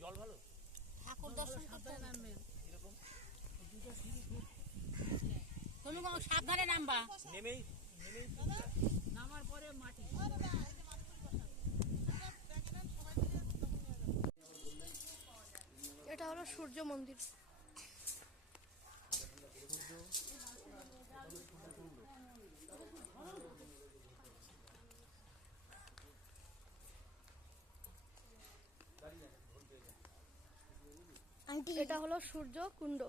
জল ভালো? ঠাকুর দর্শন করতে সাবধানে নামবা। নেমেই নেমেই নামার পরে মাটি। এটা হলো সূর্য মন্দির। এটা হলো সূর্য কুণ্ড।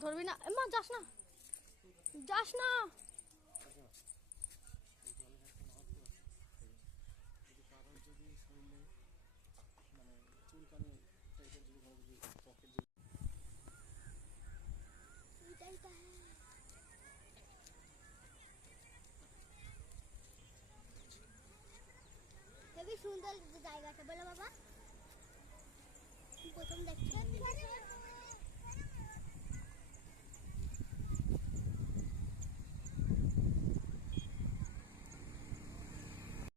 ধরবি না। যাস না। যাস না। সুন্দর জায়গাটা। বলো বাবা। প্রথম দেখছি?